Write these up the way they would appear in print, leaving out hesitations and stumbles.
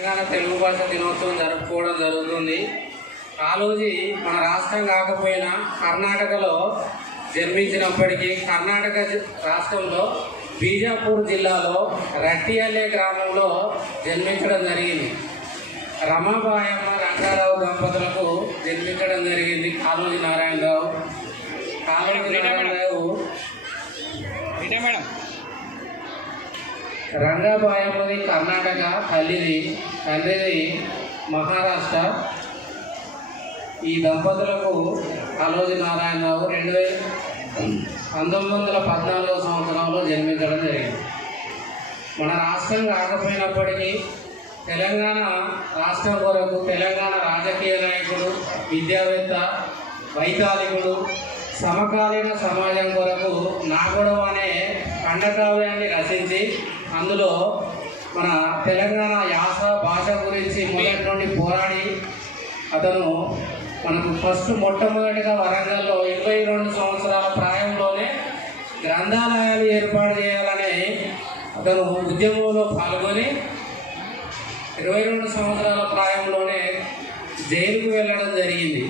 తెలంగాణ తెలుగు భాష దినోత్సవం జరుపుకోవడం జరుగుతుంది. కాళోజీ మన రాష్ట్రం కాకపోయినా కర్ణాటకలో జన్మించినప్పటికీ కర్ణాటక రాష్ట్రంలో బీజాపూర్ జిల్లాలో రట్టి అనే గ్రామంలో జన్మించడం జరిగింది. రమాబాయమ్మ రంగారావు దంపతులకు జన్మించడం జరిగింది. కాళోజీ నారాయణరావు రంగాబాయమ్మది కర్ణాటక, తండ్రిది మహారాష్ట్ర. ఈ దంపతులకు కాళోజీ నారాయణరావు 1914 సంవత్సరంలో జన్మించడం జరిగింది. మన రాష్ట్రం కాకపోయినప్పటికీ తెలంగాణ రాష్ట్రం కొరకు తెలంగాణ రాజకీయ నాయకుడు, విద్యావేత్త, వైతాళికుడు, సమకాలీన సమాజం కొరకు నాగొడవ అనే ఖండకావ్యాన్ని రచించి అందులో మన తెలంగాణ యాస భాష గురించి మొదటి నుండి పోరాడి అతను మనకు మొట్టమొదటిగా వరంగల్లో 22 సంవత్సరాల ప్రాయంలోనే గ్రంథాలయాలు ఏర్పాటు చేయాలని అతను ఉద్యమంలో పాల్గొని 22 సంవత్సరాల ప్రాయంలోనే జైలుకు వెళ్ళడం జరిగింది.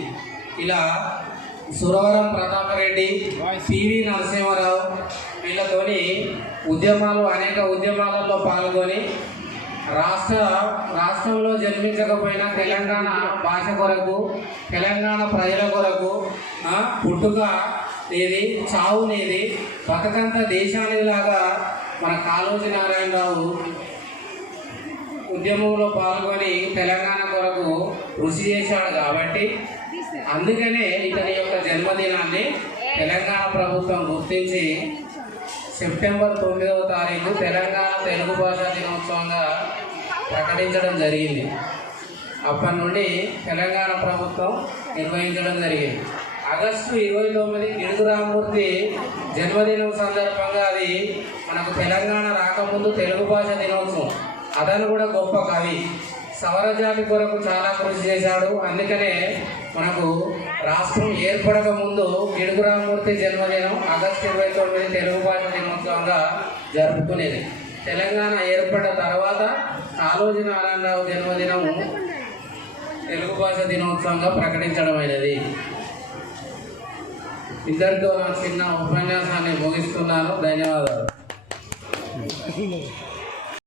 ఇలా సురవరం ప్రతాపరెడ్డి, పివి నరసింహారావు వీళ్ళతోని అనేక ఉద్యమాలలో పాల్గొని రాష్ట్రంలో జన్మించకపోయినా తెలంగాణ భాష కొరకు, తెలంగాణ ప్రజల కొరకు పుట్టుక నీది, చావు నీది, బతకంత దేశానిలాగా మన కాళోజీ నారాయణరావు ఉద్యమంలో పాల్గొని తెలంగాణ కొరకు కృషి చేశాడు. కాబట్టి అందుకనే ఇతని యొక్క జన్మదినాన్ని తెలంగాణ ప్రభుత్వం గుర్తించి సెప్టెంబర్ 9వ తారీఖు తెలంగాణ తెలుగు భాషా దినోత్సవంగా ప్రకటించడం జరిగింది. అప్పటి నుండి తెలంగాణ ప్రభుత్వం నిర్వహించడం జరిగింది. ఆగస్టు 29 గిడుగు రామమూర్తి జన్మదినం సందర్భంగా అది మనకు తెలంగాణ రాకముందు తెలుగు భాష దినోత్సవం. అతను కూడా గొప్ప కవి, సవరజాతి కొరకు చాలా కృషి చేశాడు. అందుకనే మనకు రాష్ట్రం ఏర్పడక ముందు గిడుగు రామమూర్తి జన్మదినం ఆగస్టు 29 తెలుగు భాష దినోత్సవంగా జరుపుకునేది. తెలంగాణ ఏర్పడిన తర్వాత కాళోజీ నారాయణరావు జన్మదినము తెలుగు భాష దినోత్సవంగా ప్రకటించడమైనది. ఇద్దరితో నా చిన్న ఉపన్యాసాన్ని ముగిస్తున్నాను. ధన్యవాదాలు.